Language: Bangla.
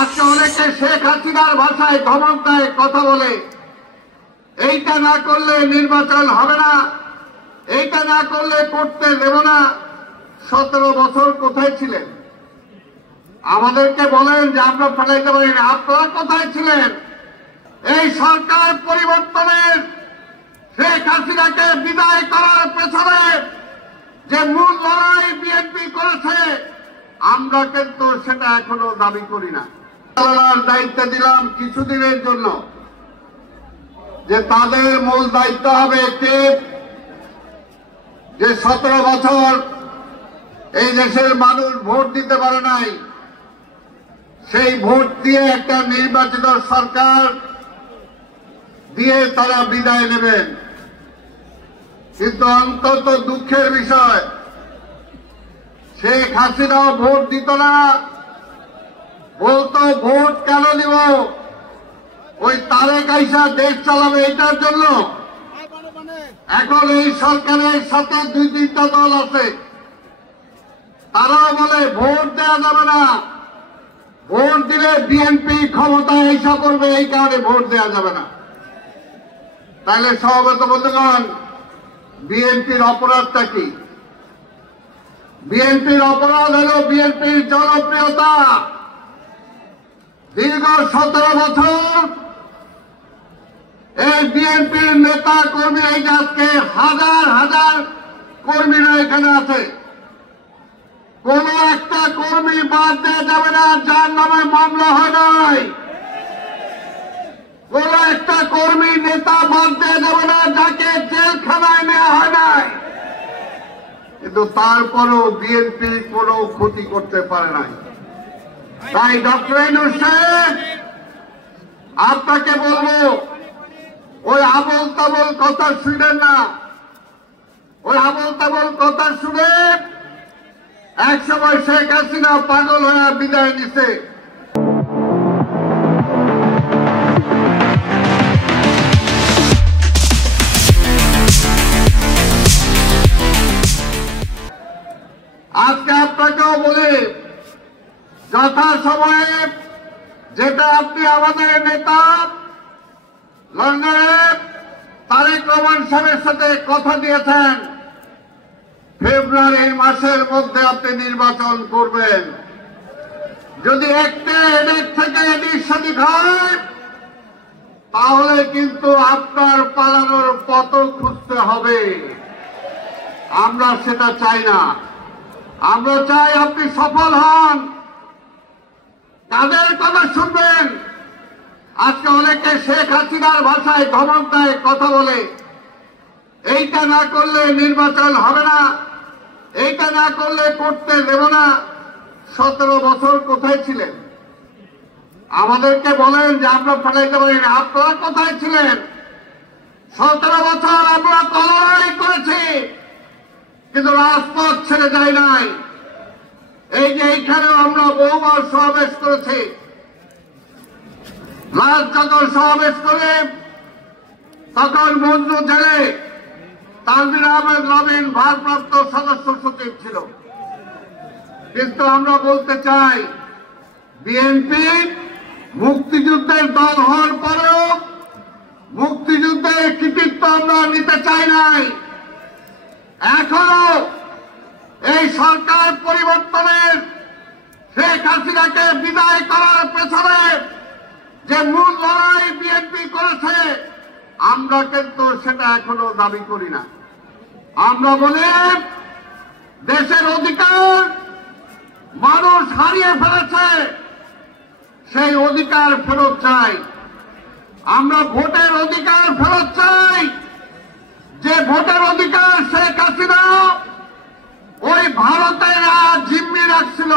আজকে অনেকে শেখ হাসিনার ভাষায় ধমক দেয়, কথা বলে এইটা না করলে নির্বাচন হবে না, এইটা না করলে করতে দেব না। 17 বছর কোথায় ছিলেন? আমাদেরকে বলেন যে আমরা ফেলাইতে পারি না, আপনারা কোথায় ছিলেন? এই সরকার পরিবর্তনের শেখ হাসিনাকে বিদায় করার পেছনে যে মূল লড়াই বিএনপি করেছে, আমরা কিন্তু সেটা এখনো দাবি করি না। দায়িত্ব দিলাম কিছুদিনের জন্য, যে তাদের মূল দায়িত্ব হবে কে, যে 17 বছর এই দেশের মানুষ ভোট দিতে পারে নাই, সেই ভোট দিয়ে একটা নির্বাচিত সরকার দিয়ে তারা বিদায় নেবেন। কিন্তু অন্তত দুঃখের বিষয়, শেখ হাসিনাও ভোট দিত না, বলতো ভোট কেন দিব, ওই তারেক আইসা দেশ চালাবে এটার জন্য। এখন এই সরকারের সাথে 2-3টা দল আছে, তারাও বলে ভোট দেওয়া যাবে না, ভোট দিলে বিএনপি ক্ষমতায় আইসা করবে, এই কারণে ভোট দেওয়া যাবে না। তাহলে সভাপত বন্ধুগণ, বিএনপির অপরাধটা কি? বিএনপির অপরাধ হল বিএনপির জনপ্রিয়তা। দীর্ঘ 17 বছর এই বিএনপির নেতা কর্মী, এই আজকে হাজার হাজার কর্মীরা এখানে আছে, কোন একটা কর্মী বাদ দেওয়া যাবে না যার নামে মামলা হয় নাই, কোন একটা কর্মী নেতা বাদ দেওয়া যাবে না যাকে জেলখানায় নেওয়া হয় নাই। কিন্তু তারপরেও বিএনপি কোনো ক্ষতি করতে পারে নাই। তাই ডক্টর ইউনূস সাহেব, আপনাকে বলবো, ওই আবল তাবল কথা শুনেন না। ওই আবল তাবল কথা শুনে একসময় শেখ হাসিনা পাগল হয়ে বিদায় নিছে। আজকে আপনাকেও বলি, যথা সময়ে যেটা আপনি আমাদের নেতা লন্ডনে তারেক রহমান সাহেবের সাথে কথা দিয়েছেন, ফেব্রুয়ারি মাসের মধ্যে আপনি নির্বাচন করবেন। যদি একটা এদিক থেকে এদিক সেদিক হয়, তাহলে কিন্তু আপনার পালানোর পথ খুঁজতে হবে। আমরা সেটা চাই না। আমরা চাই আপনি সফল হন। কাদের কথা শুনবেন? আজকে অনেকে শেখ হাসিনার ভাষায় ধমক দেয়, কথা বলে এইটা না করলে নির্বাচন হবে না, এইটা না করলে করতে দেব না। 17 বছর কোথায় ছিলেন? আমাদেরকে বলেন যে আমরা ফেলাইতে পারি না, আপনারা কোথায় ছিলেন? 17 বছর আমরা লড়াই করেছি, কিন্তু রাজপথ ছেড়ে যাই নাই। এই যে এইখানেও আমরা বহুবার সমাবেশ করেছি। লাস্ট যখন সমাবেশ করে তখন মঞ্জু জেলে তানভীর আহমেদ নবীন ভারপ্রাপ্ত সদস্য সচিব ছিল। কিন্তু আমরা বলতে চাই, বিএনপি মুক্তিযুদ্ধের দল হওয়ার পরেও মুক্তিযুদ্ধের কৃতিত্ব আমরা নিতে চাই নাই। এখনো এই সরকার পরিবর্তনের শেখ হাসিনাকে বিদায় করার পেছনে যে মূল লড়াই বিএনপি করেছে, আমরা কিন্তু সেটা এখনো দাবি করি না। আমরা বলি, দেশের অধিকার মানুষ হারিয়ে ফেলেছে, সেই অধিকার ফেরত চাই। আমরা ভোটের অধিকার ফেরত চাই, যে ভোটের অধিকার শেখ হাসিনা ওই ভারতের জিম্মি রাখছিল।